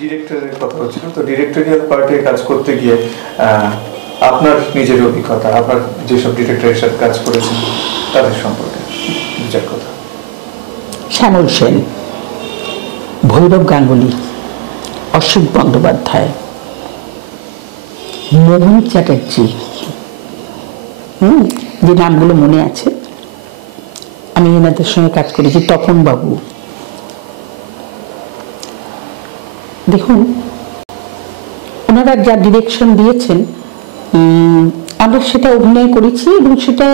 ডিরেক্টরের কথা হচ্ছিল, তো ডিরেক্টরিয়াল পার্টে কাজ করতে গিয়ে আপনার নিজের অভিজ্ঞতা, আপনার যেসব ডিরেক্টরের সাথে কাজ করেছেন তাদের সম্পর্কে বিচার কথা। শ্যামল সেন, ভৈরব গাঙ্গুলি, অসিত বন্দ্যোপাধ্যায়, মোহন চ্যাটার্জি, যে নামগুলো মনে আছে, আমি এনাদের সঙ্গে কাজ করেছি। তপন বাবু, দেখুন ওনারা যা ডিরেকশন দিয়েছেন আমরা সেটা অভিনয় করেছি এবং সেটা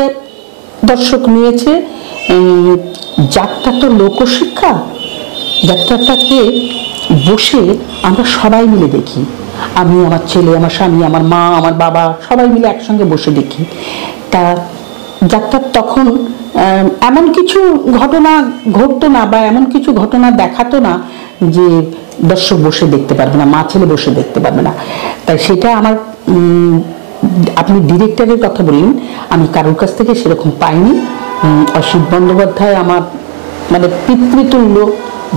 দর্শক নিয়েছে। যাত্রা তো লোকশিক্ষা, যাত্রাটাকে বসে আমরা সবাই মিলে দেখি, আমি, আমার ছেলে, আমার স্বামী, আমার মা, আমার বাবা, সবাই মিলে একসঙ্গে বসে দেখি। তা যাত্রা তখন এমন কিছু ঘটনা ঘটতো না বা এমন কিছু ঘটনা দেখাতো না যে দর্শক বসে দেখতে পারবে না, মা ছেলে বসে দেখতে পারবে না। তাই সেটা আমার, আপনি ডিরেক্টরের কথা বললেন, আমি কারোর কাছ থেকে সেরকম পাইনি। অসিত বন্দ্যোপাধ্যায় আমার মানে পিতৃতুল্য,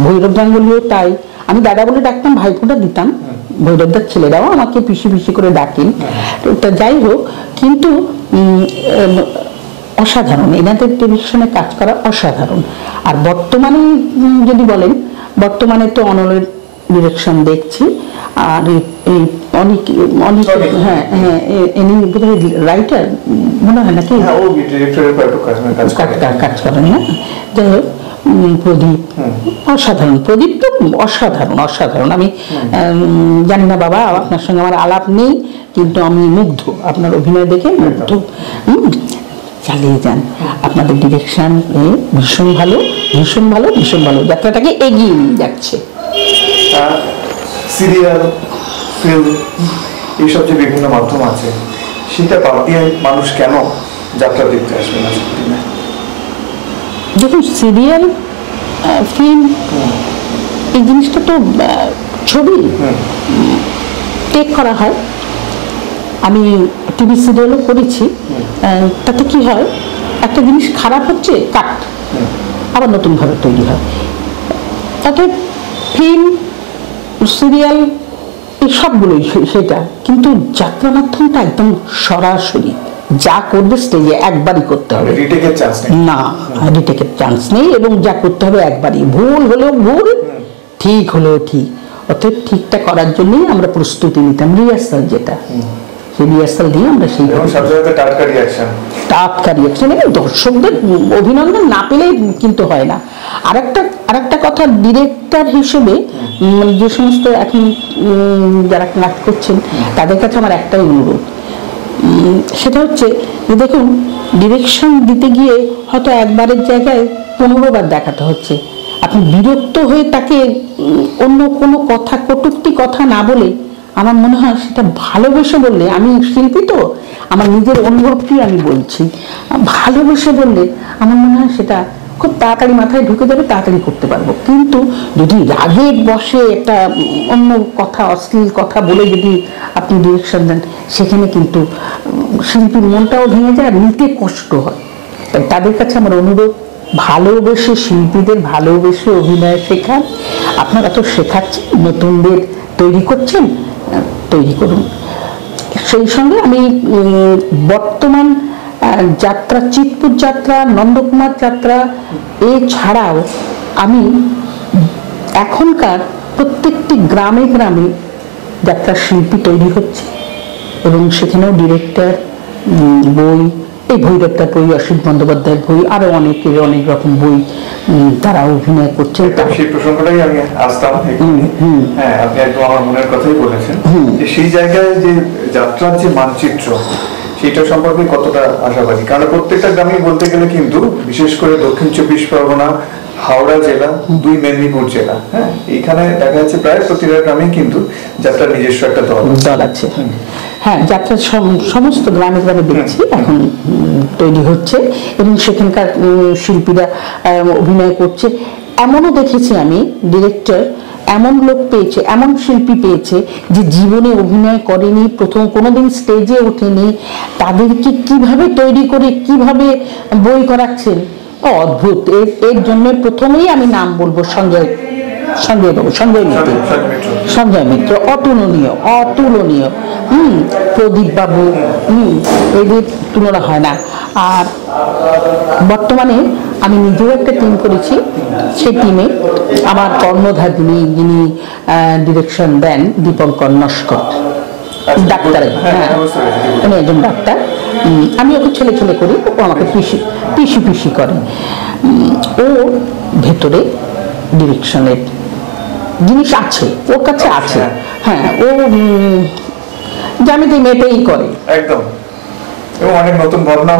ভৈরব গাঙ্গুলিও তাই। আমি দাদা বলে ডাকতাম, ভাইফোঁটা দিতাম, ভৈরবদার ছেলেরাও আমাকে পিসি পিসি করে ডাকেন। তা যাই হোক, কিন্তু অসাধারণ, এনাদের ডিরেকশনে কাজ করা অসাধারণ। আর বর্তমানে যদি বলেন, বর্তমানে তো অনলের ডিরেকশন দেখছি, আর এই অনেক অনেক, হ্যাঁ হ্যাঁ, এনি বোধহয় রাইটার মনে হয় নাকি, কাজ করেন না। যাই হোক, প্রদীপ অসাধারণ, প্রদীপ তো অসাধারণ অসাধারণ। আমি জানি না বাবা, আপনার সঙ্গে আমার আলাপ নেই, কিন্তু আমি মুগ্ধ, আপনার অভিনয় দেখে মুগ্ধ। চালিয়ে যান, আপনাদের ডিরেকশন ভীষণ ভালো, ভীষণ ভালো, ভীষণ ভালো, যাত্রাটাকে এগিয়ে নিয়ে যাচ্ছে। সিরিয়াল, ফিল্ম, এইসব যে বিভিন্ন মাধ্যম আছে, সেটা বাদ দিয়ে মানুষ কেন যাত্রা দেখতে আসবে না? দেখুন, সিরিয়াল, ফিল্ম, এই জিনিসটা তো ছবি টেক করা হয়। আমি টিভি সিরিয়ালও করেছি। তাতে কি হয়, একটা জিনিস খারাপ হচ্ছে, কাট, আবার নতুনভাবে তৈরি হয়। তাতে ফিল্ম, সিরিয়াল এই সবগুলোই সেটা, কিন্তু যাত্রা মাধ্যমটা একদম সরাসরি যা করবে স্টেজে একবারই করতে হবে, না রিটেকের চান্স নেই, এবং যা করতে হবে একবারই, ভুল হলেও ভুল, ঠিক হলেও ঠিক। অর্থাৎ ঠিকটা করার জন্যই আমরা প্রস্তুতি নিতাম, রিহার্সাল, যেটা সেই রিহার্সাল দিয়ে আমরা সেই টাটকা রিয়াকশন, দর্শকদের অভিনন্দন না পেলে কিন্তু হয় না। আরেকটা কথা, ডিরেক্টর হিসেবে যে সমস্ত এখন যারা কাজ করছেন তাদের কাছে আমার একটাই অনুরোধ, সেটা হচ্ছে যে দেখুন, ডিরেকশন দিতে গিয়ে হয়তো একবারের জায়গায় 15 বার দেখাতে হচ্ছে। আপনি বিরক্ত হয়ে তাকে অন্য কোনো কথা, কটূক্তি কথা না বলে, আমার মনে হয় সেটা ভালোবেসে বললে, আমি শিল্পী তো, আমার নিজের অনুভবটি আমি বলছি, ভালোবেসে বললে আমার মনে হয় সেটা খুব তাড়াতাড়ি মাথায় ঢুকে যাবে, তাড়াতাড়ি করতে পারবো। কিন্তু যদি রাগের বসে একটা অন্য কথা, অশ্লীল কথা বলে যদি আপনি ডিরেকশন দেন, সেখানে কিন্তু শিল্পীর মনটাও ভেঙে যায়, আর নিতে কষ্ট হয়। তাই তাদের কাছে আমার অনুরোধ, ভালোবেসে, শিল্পীদের ভালোবেসে অভিনয় শেখান। আপনারা তো শেখাচ্ছেন, নতুনদের তৈরি করছেন, তৈরি করুন। সেই সঙ্গে আমি বর্তমান যাত্রা, চিতপুর যাত্রা, নন্দকুমার যাত্রা এছাড়াও আমি এখনকার প্রত্যেকটি গ্রামে গ্রামে যাত্রার শিল্পী তৈরি হচ্ছে, এবং সেখানেও ডিরেক্টর, বই, এই ভৈরবদার বই, অসিত বন্দ্যোপাধ্যায়ের বই, আরো অনেকের অনেক রকম বই তারা অভিনয় করছেন। সেই প্রসঙ্গটাই আমি আসতাম। হ্যাঁ, আপনি একদম আমার মনের কথাই বলেছেন, যে সেই জায়গায় যে যাত্রার যে মানচিত্র, সেটা সম্পর্কে কতটা আশাবাদী। কারণ প্রত্যেকটা গ্রামে বলতে গেলে কিন্তু, বিশেষ করে দক্ষিণ 24 পরগনা, হাওড়া জেলা, 2 মেদিনীপুর জেলা, হ্যাঁ, এইখানে দেখা যাচ্ছে প্রায় প্রতিটা গ্রামে কিন্তু যাত্রার নিজস্ব একটা দল আছে। হ্যাঁ, যাত্রা সমস্ত গ্রামে গ্রামে দেখছি এখন তৈরি হচ্ছে, এবং সেখানকার শিল্পীরা অভিনয় করছে। এমনও দেখেছি আমি, ডিরেক্টর এমন লোক পেয়েছে, এমন শিল্পী পেয়েছে যে জীবনে অভিনয় করেনি, প্রথম কোনোদিন স্টেজে ওঠেনি, তাদেরকে কিভাবে তৈরি করে কিভাবে বই করাচ্ছেন, অদ্ভুত। এর জন্য প্রথমেই আমি নাম বলবো সঞ্জয় সঞ্জয় মিত্র অতুলনীয় অতুলনীয়। প্রদীপ বাবু, এদের তুলনা হয় না। আর বর্তমানে আমি নিজেও একটা টিম করেছি, সেই টিমে আমার কর্ণধার যিনি ডিরেকশন দেন দীপঙ্কর নস্কর, ডাক্তার। হ্যাঁ, উনি একজন ডাক্তার। আমি ওকে ছেলে ছেলে করি, ও আমাকে পিসি করে। ও ভেতরে ডিরেকশনের জিনিস আছে, ওর কাছে আছে। হ্যাঁ, ও জ্যামিতি মেপেই করে একদম, এবং অনেক নতুন ভাবনা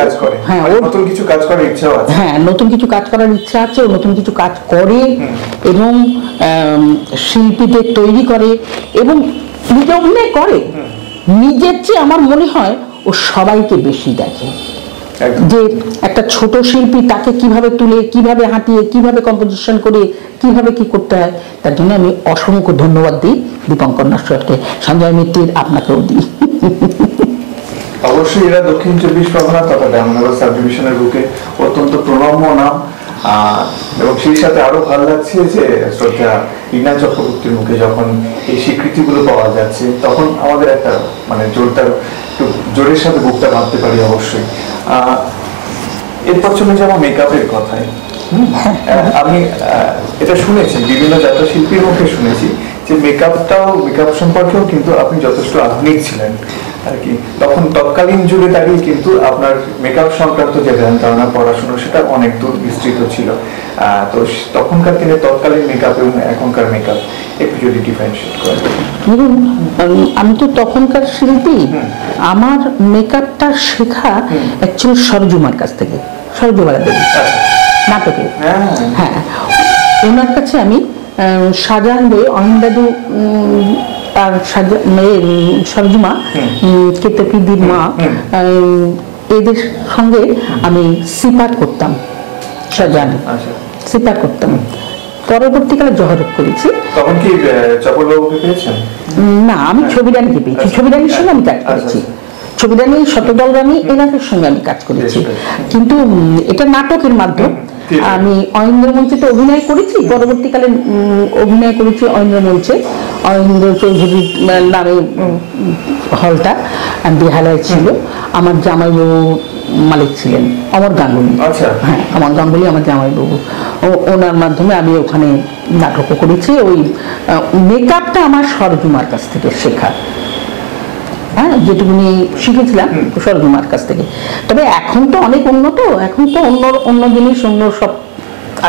কাজ করে। হ্যাঁ, নতুন কিছু কাজ করার ইচ্ছা আছে। হ্যাঁ, নতুন কিছু কাজ করার ইচ্ছা আছে, ও নতুন কিছু কাজ করে এবং শিল্পীদের তৈরি করে এবং নিজে অভিনয় করে। নিজের চেয়ে আমার মনে হয় ও সবাইকে বেশি দেখে, যে একটা ছোট শিল্পী তাকে কিভাবে তুলে, কিভাবে হাঁটিয়ে, কিভাবে কম্পোজিশন করে, কিভাবে কি করতে হয়। তার জন্য আমি অসংখ্য ধন্যবাদ দিই দীপঙ্কর নস্করকে, সঞ্জয় মিত্রের আপনাকেও দিই। অবশ্যই এরা দক্ষিণ 24 পরগনা তথা ডায়মন্ডনগর সাব ডিভিশনের বুকে অত্যন্ত প্রণম্য নাম। এবং সেই সাথে আরো ভালো লাগছে যে শ্রদ্ধা লীনা চক্রবর্তীর মুখে যখন এই স্বীকৃতিগুলো পাওয়া যাচ্ছে, তখন আমাদের একটা জোরদার একটু জোরের সাথে বুকটা ভাবতে পারি। অবশ্যই এরপর চলে যাবো মেকআপের কথায়। আমি এটা শুনেছি বিভিন্ন যাত্রা শিল্পীর মুখে, শুনেছি যে মেকআপ সম্পর্কেও কিন্তু আপনি যথেষ্ট আধুনিক ছিলেন আর কি। তখন তৎকালীন যুগে দাঁড়িয়ে কিন্তু আপনার মেকআপ সংক্রান্ত যে ধ্যান ধারণা, পড়াশোনা, সেটা অনেক দূর বিস্তৃত ছিল। তো তখনকার দিনে তৎকালীন মেকআপ এবং এখনকার মেকআপ একটু যদি ডিফারেন্সিয়েট করেন। ধরুন, আমি তো তখনকার শিল্পী, আমার মেকআপটা শেখা অ্যাকচুয়ালি সরজুমার কাছ থেকে, সরজুমারা দেবী নাটকে। হ্যাঁ, ওনার কাছে আমি শাহজাহান বই, অহিন্দাদু আর সরজুমা, কেতকীদির মা, এদের সঙ্গে আমি সিপার করতাম, শাহজাহান সিপার করতাম। পরবর্তীকালে জহরত করেছি। তখন কি চপলবাবুকে পেয়েছেন? না, আমি ছবিরানীকে পেয়েছি। ছবিরানীর সঙ্গে আমি কাজ করেছি, ছবিরানী, শতদল রানী, এনাদের সঙ্গে আমি কাজ করেছি। কিন্তু এটা নাটকের মাধ্যম। আমি অয়েন্দ্র মঞ্চেতে অভিনয় করেছি, পরবর্তীকালে অভিনয় করেছি অয়েন্দ্র মঞ্চে, অয়েন্দ্র চৌধুরীর নামে হলটা বেহালায় ছিল। আমার জামাইবাবু মালিক ছিলেন অমর গাঙ্গুলি। হ্যাঁ, অমর গাঙ্গুলি আমার জামাইবাবু। ওনার মাধ্যমে আমি ওখানে নাটকও করেছি। ওই মেকআপটা আমার সরজুমার কাছ থেকে শেখা। হ্যাঁ, যেটুকুনি শিখেছিলাম সরজুমার কাছ থেকে। তবে এখন তো অনেক উন্নত, এখন তো অন্য জিনিস, অন্য সব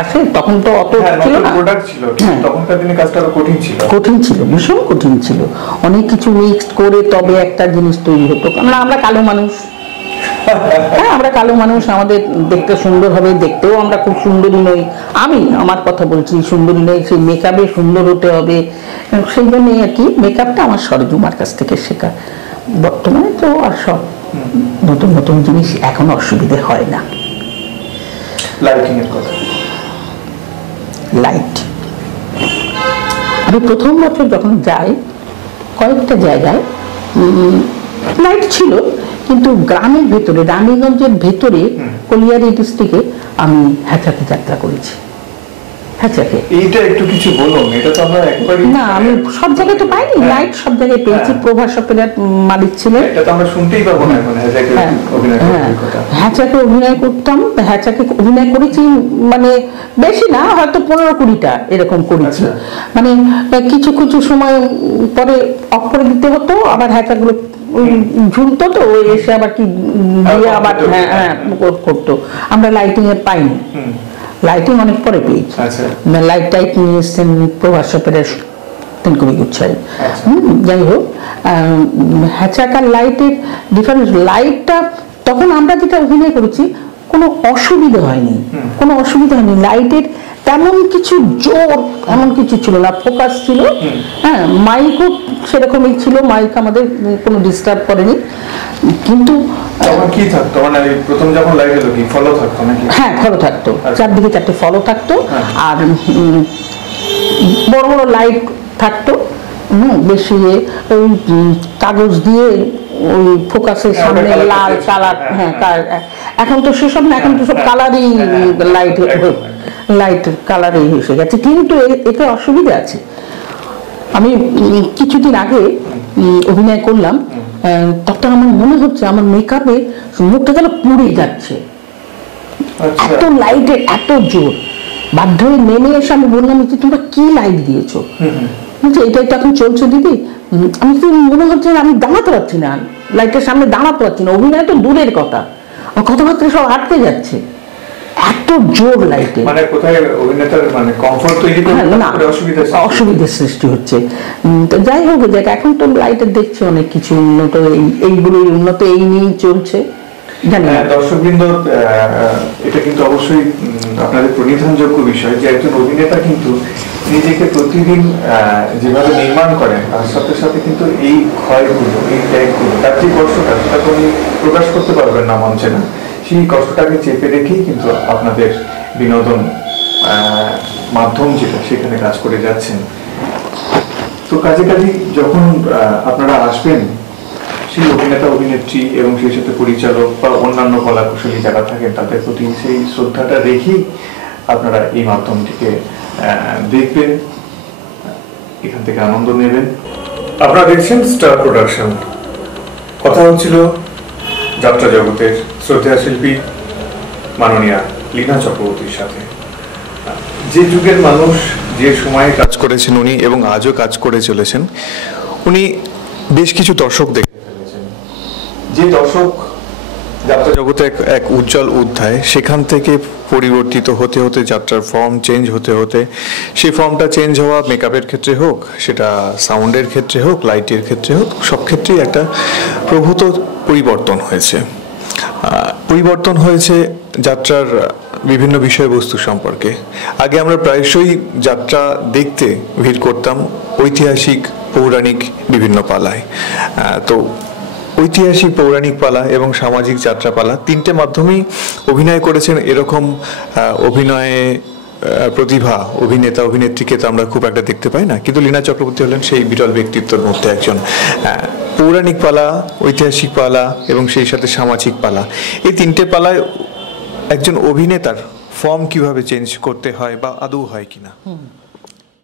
আসে। তখন তো অত ছিল না, কঠিন ছিল, ভীষণ কঠিন ছিল। অনেক কিছু মিক্সড করে তবে একটা জিনিস তৈরি হতো। কারণ আমরা কালো মানুষ, হ্যাঁ, আমরা কালো মানুষ, আমাদের দেখতে সুন্দর হবে, দেখতেও আমরা খুব সুন্দরী নই। আমি আমার কথা বলছি, সুন্দরী নই, সেই মেকআপে সুন্দর হতে হবে। সেই জন্যই আর কি মেকআপটা আমার সরজুমার কাছ থেকে শেখা। বর্তমানে তো আর সব নতুন নতুন জিনিস, এখন অসুবিধে হয় না। লাইট, আমি প্রথম বছর যখন যাই, কয়েকটা জায়গায় লাইট ছিল, কিন্তু গ্রামের ভেতরে, রানীগঞ্জের ভেতরে, কলিয়ারি ডিস্ট্রিক্টে আমি হ্যাচাকে যাত্রা করেছি। এইটা একটু কিছু বলুন। এটা তো আমরা একবারই, না, আমি সব জায়গায় তো পাইনি লাইট, সব জায়গায় পেয়েছি। প্রভা সপেরার মালিক ছিলেন। এটা তো আমরা শুনতেই পাবো না এখন। হ্যাচাকে অভিনয় করতাম, হ্যাচাকে অভিনয় করেছি, বেশি না, হয়তো 15-20টা এরকম করেছি। কিছু কিছু সময় পরে অফ করে দিতে হতো, আবার হ্যাচাগুলো ঝুলতো, তো ওই এসে আবার কি দিয়ে আবার করতো। আমরা লাইটিং এর পাইনি, লাইটিং অনেক পরে পেয়েছি। লাইট টাইট নিয়ে এসছেন প্রভাস সপেরের তেলকুবি গুচ্ছাই। যাই হোক, হ্যাচাকার লাইটের ডিফারেন্স, লাইটটা তখন আমরা যেটা অভিনয় করেছি কোনো অসুবিধা হয়নি, কোনো অসুবিধা হয়নি। লাইটের তেমন কিছু জোর এমন কিছু ছিল না, ফোকাস ছিল। হ্যাঁ, মাইকও সেরকমই ছিল, মাইক আমাদের কোনো ডিস্টার্ব করেনি। কিন্তু কি থাকতো, প্রথম যখন লাইট এলো কি ফলো থাকতো নাকি? হ্যাঁ, ফলো থাকতো, চারদিকে 4টে ফলো থাকতো, আর বড় বড় লাইট থাকতো। বেশি ওই কাগজ দিয়ে ওই ফোকাসের সামনে লাল কালার। হ্যাঁ, এখন তো সেসব না, এখন তো সব কালারই লাইট। লাইট কালার এসে গেছে, কিন্তু এতে অসুবিধা আছে। আমি কিছুদিন আগে অভিনয় করলাম, তখন আমার মনে হচ্ছে আমার মেকআপে মুখটা যেন পুড়ে যাচ্ছে, এত লাইটের এত জোর। বাধ্য হয়ে নেমে এসে আমি বললাম যে তোমরা কি লাইট দিয়েছো, এটাই তো এখন চলছে দিদি। আমি তো মনে হচ্ছে আমি দাঁড়াতে পারছি না, লাইটের সামনে দাঁড়াতে পারছি না, অভিনয় তো দূরের কথা, কথাবার্তা সব আটকে যাচ্ছে, এত জোর লাইটে। মানে কোথায় অভিনেতার মানে কমফর্ট তৈরি করতে অসুবিধার সৃষ্টি হচ্ছে। তো যাই হোক, দেখ এখন তো লাইটের দেখছি অনেক কিছু উন্নত, এইগুলোই উন্নত, এই নিয়েই চলছে। দর্শকবৃন্দ, এটা কিন্তু অবশ্যই আপনাদের প্রণিধানযোগ্য বিষয় যে একজন অভিনেতা কিন্তু নিজেকে প্রতিদিন যেভাবে নির্মাণ করেন তার সাথে সাথে কিন্তু এই ক্ষয়গুলো, এই ত্যাগগুলো, তার যে কষ্টটা সেটা তো উনি প্রকাশ করতে পারবেন না মঞ্চে না, সেই কষ্টটাকে চেপে রেখেই কিন্তু আপনাদের বিনোদন মাধ্যম যেটা সেখানে কাজ করে যাচ্ছেন। তো কাজে যখন আপনারা আসবেন, সেই অভিনেতা অভিনেত্রী এবং সেই সাথে পরিচালক বা অন্যান্য কলা কুশলী যারা থাকেন তাদের প্রতি সেই শ্রদ্ধাটা রেখেই আপনারা এই মাধ্যমটিকে দেখবেন, এখান থেকে আনন্দ নেবেন। আপনারা দেখছেন স্টার প্রোডাকশন। কথা হচ্ছিল যাত্রা জগতের শ্রদ্ধেয় শিল্পী মাননীয়া লীনা চক্রবর্তীর সাথে। যে যুগের মানুষ, যে সময়ে কাজ করেছেন উনি এবং আজও কাজ করে চলেছেন, উনি বেশ কিছু দশক দেখে ফেলেছেন। যে দশক যাত্রা জগতে এক উজ্জ্বল অধ্যায়, সেখান থেকে পরিবর্তিত হতে হতে যাত্রার ফর্ম চেঞ্জ হতে হতে, সেই ফর্মটা চেঞ্জ হওয়া মেকআপের ক্ষেত্রে হোক, সেটা সাউন্ডের ক্ষেত্রে হোক, লাইটের ক্ষেত্রে হোক, সব ক্ষেত্রেই একটা প্রভূত পরিবর্তন হয়েছে। পরিবর্তন হয়েছে যাত্রার বিভিন্ন বিষয়বস্তু সম্পর্কে। আগে আমরা প্রায়শই যাত্রা দেখতে ভিড় করতাম ঐতিহাসিক, পৌরাণিক বিভিন্ন পালায়। তো ঐতিহাসিক, পৌরাণিক পালা এবং সামাজিক যাত্রাপালা, তিনটে মাধ্যমেই অভিনয় করেছেন এরকম অভিনয়ে প্রতিভা অভিনেতা অভিনেত্রীকে তো আমরা খুব একটা দেখতে পাই না, কিন্তু লীনা চক্রবর্তী হলেন সেই বিরল ব্যক্তিত্বের মধ্যে একজন। পৌরাণিক পালা, ঐতিহাসিক পালা এবং সেই সাথে সামাজিক পালা, এই তিনটে পালায় একজন অভিনেতার ফর্ম কিভাবে চেঞ্জ করতে হয় বা আদৌ হয় কিনা?